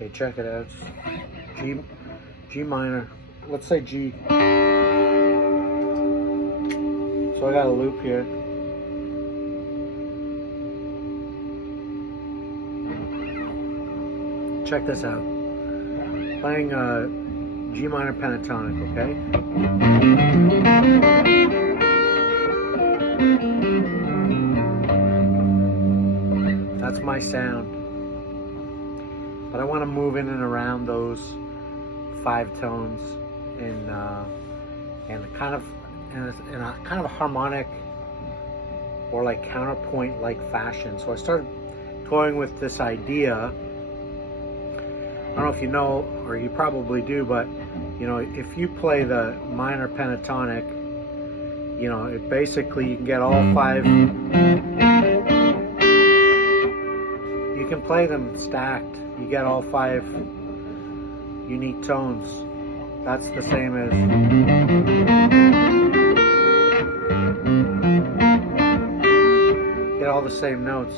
Okay, check it out. G minor. Let's say G. So I got a loop here. Check this out. Playing G minor pentatonic, okay? That's my sound. But I want to move in and around those 5 tones in a kind of harmonic or like counterpoint like fashion. So I started toying with this idea. I don't know if you know, or you probably do, but you know, if you play the minor pentatonic, you know, it basically you can get all 5. You can play them stacked. You get all 5 unique tones. That's the same as get all the same notes.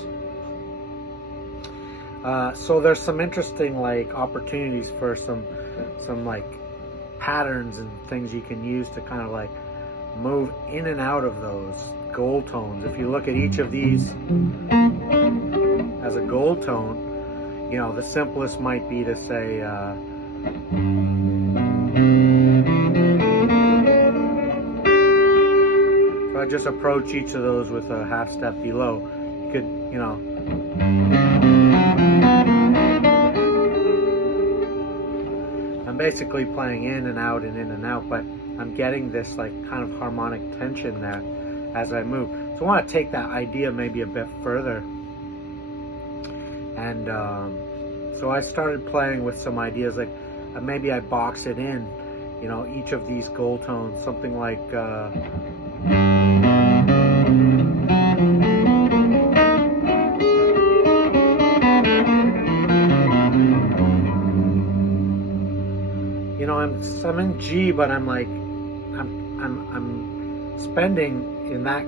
So there's some interesting like opportunities for some like patterns and things you can use to kind of like move in and out of those gold tones. If you look at each of these as a gold tone, you know, the simplest might be to say so I just approach each of those with a half step below. You could, you know, I'm basically playing in and out and in and out, but I'm getting this like kind of harmonic tension there as I move. So I want to take that idea maybe a bit further. And so I started playing with some ideas like maybe I box it in, you know, each of these gold tones, something like you know, I'm in G, but I'm like I'm spending in that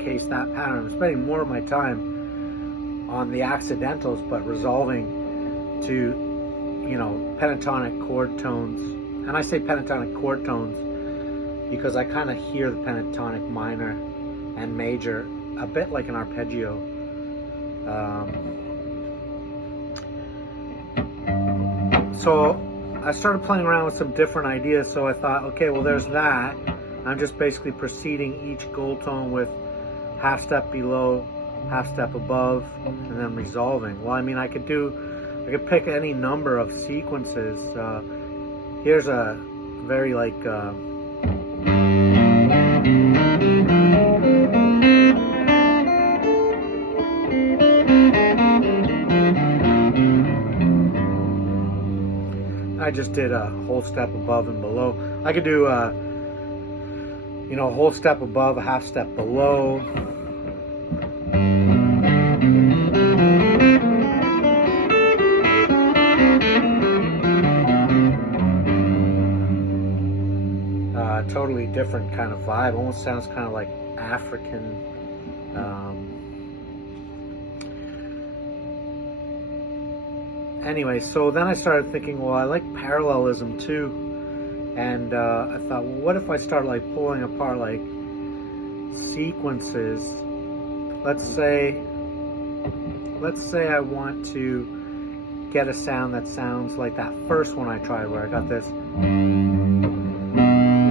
case, that pattern, I'm spending more of my time on the accidentals, but resolving to, you know, pentatonic chord tones. And I say pentatonic chord tones because I kind of hear the pentatonic minor and major a bit like an arpeggio. So I started playing around with some different ideas. So I thought, okay, well, there's that. I'm just basically proceeding each gold tone with half step below, half step above, and then resolving. Well, I mean, I could pick any number of sequences. Here's a very like I just did a whole step above and below. I could do you know, a whole step above, a half step below. Totally different kind of vibe. Almost sounds kind of like African. Anyway, so then I started thinking, well, I like parallelism too, and I thought, well, what if I start like pulling apart like sequences? Let's say I want to get a sound that sounds like that first one I tried, where I got this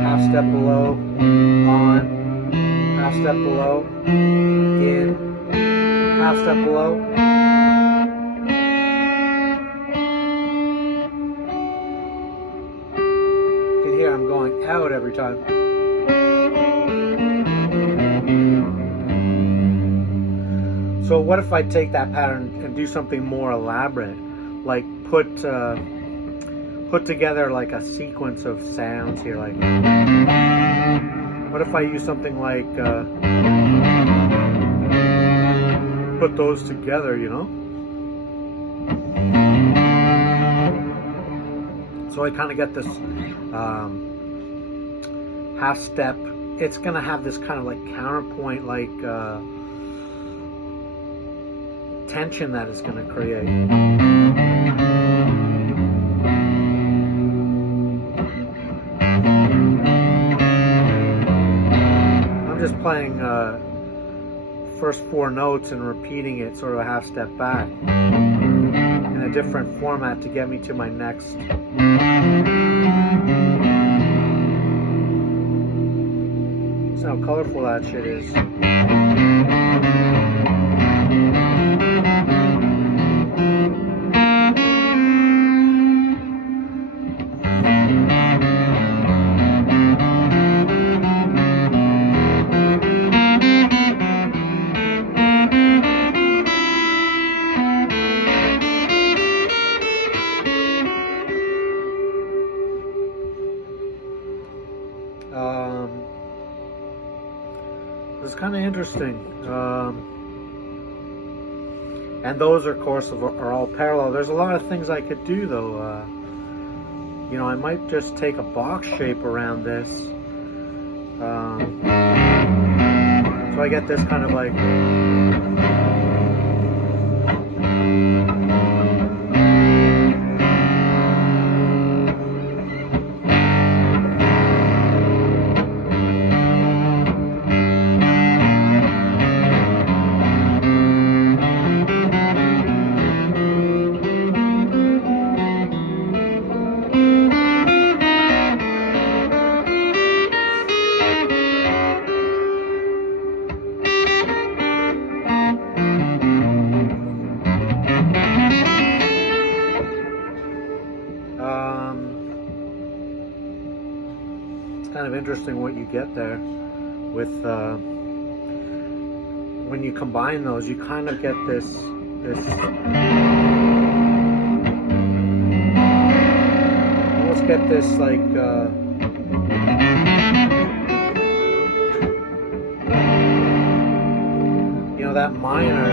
half step below, on, half step below, in, half step below. You can hear I'm going out every time. So what if I take that pattern and do something more elaborate, like put together like a sequence of sounds here, like what if I use something like put those together, you know? So I kind of get this half step. It's gonna have this kind of like counterpoint, like tension that it's gonna create. playing first 4 notes and repeating it sort of a half step back in a different format to get me to my next. See how colorful that shit is. It's kind of interesting, and those, of course, are all parallel. There's a lot of things I could do, though. You know, I might just take a box shape around this, so I get this kind of like. Kind of interesting what you get there with when you combine those. You kind of get this almost get this like you know, that minor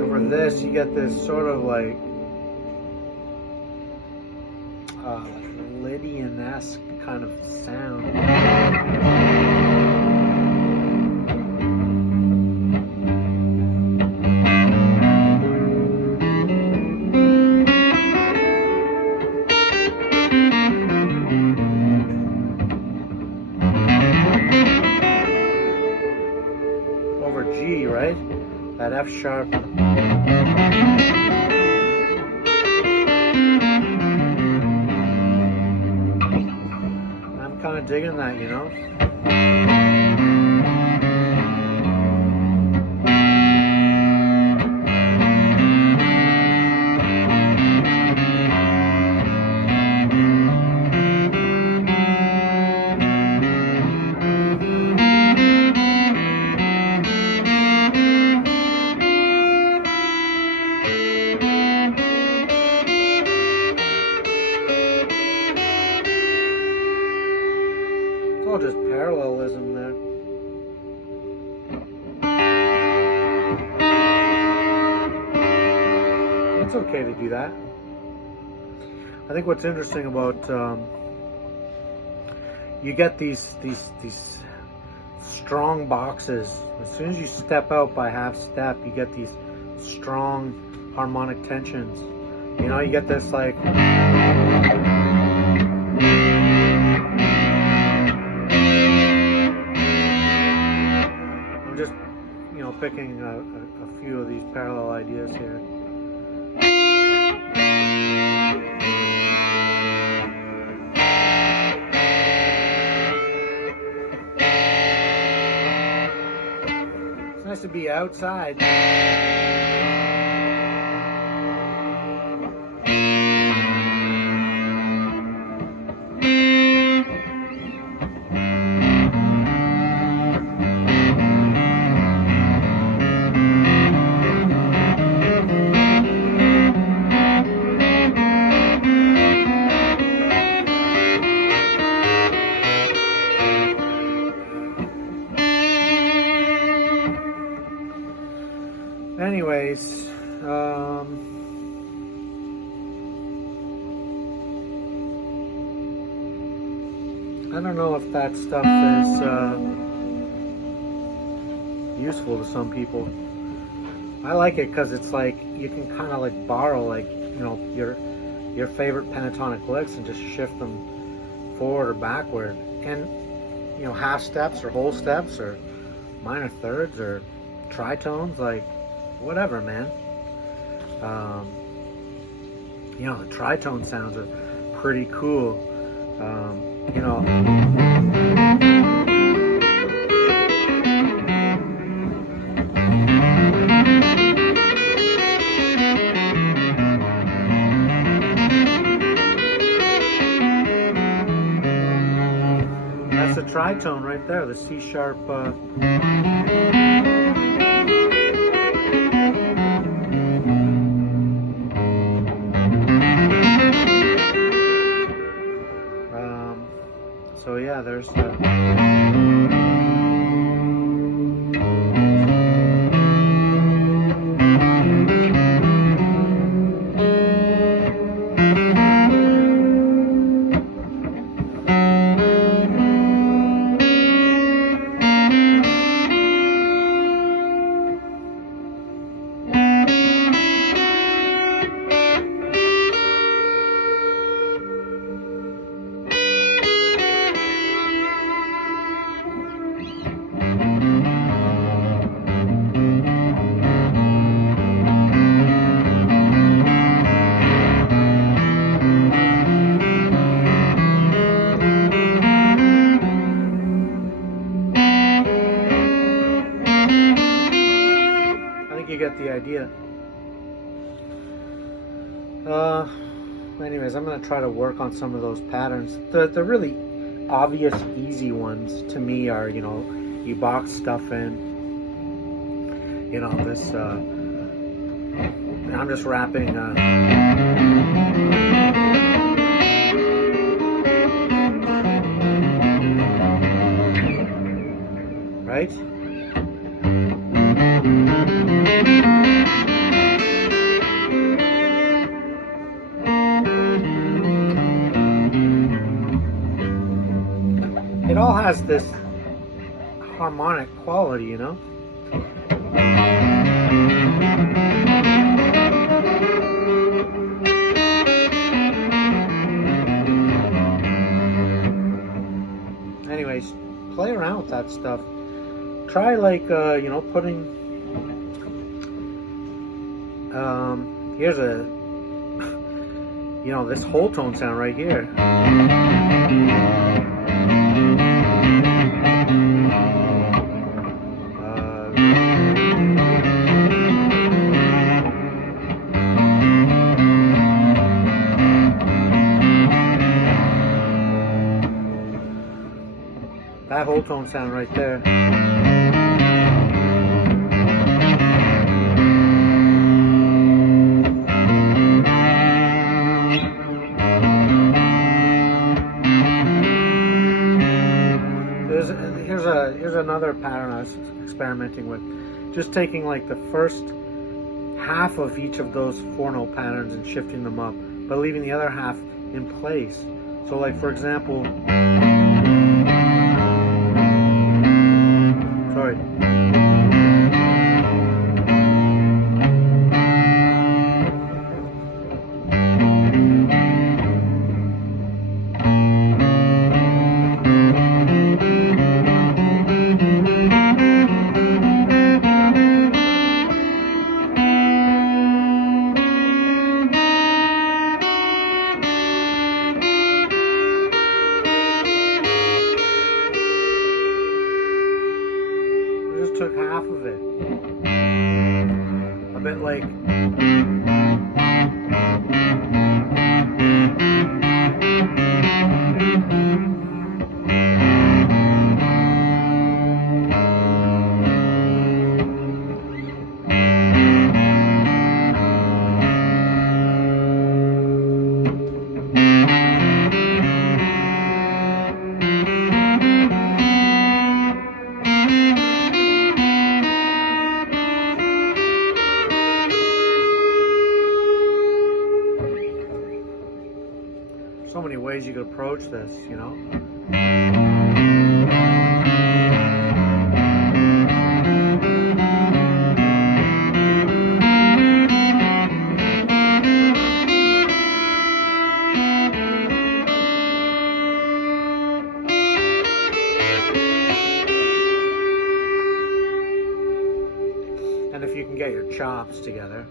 over this. You get this sort of like Lydian-esque kind of sound. Over G, right? That F sharp. Kind of digging that, you know. All just parallelism there. It's okay to do that. I think what's interesting about you get these strong boxes. As soon as you step out by half step, you get these strong harmonic tensions. You know, you get this like. Just, you know, picking a few of these parallel ideas here. It's nice to be outside. Anyways, I don't know if that stuff is useful to some people. I like it because it's like you can kind of like borrow, like, you know, your favorite pentatonic licks and just shift them forward or backward, and you know, half steps or whole steps or minor thirds or tritones, like whatever, man. You know, the tritone sounds are pretty cool. You know, that's a tritone right there, the C sharp. So yeah, there's you get the idea. Anyways, I'm going to try to work on some of those patterns. The really obvious, easy ones to me are, you know, you box stuff in. You know, this, I'm just rapping, right? It all has this harmonic quality, you know? Anyways, play around with that stuff. Try, like, you know, putting, here's a, you know, this whole tone sound right here. That whole tone sound right there. Here's another pattern I was experimenting with. Just taking like the first half of each of those 4-note patterns and shifting them up, but leaving the other half in place. So like, for example, sorry. Took half of it. A bit like so many ways you could approach this, you know? And if you can get your chops together,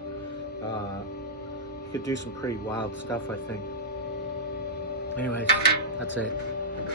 you could do some pretty wild stuff, I think. Anyways, that's it.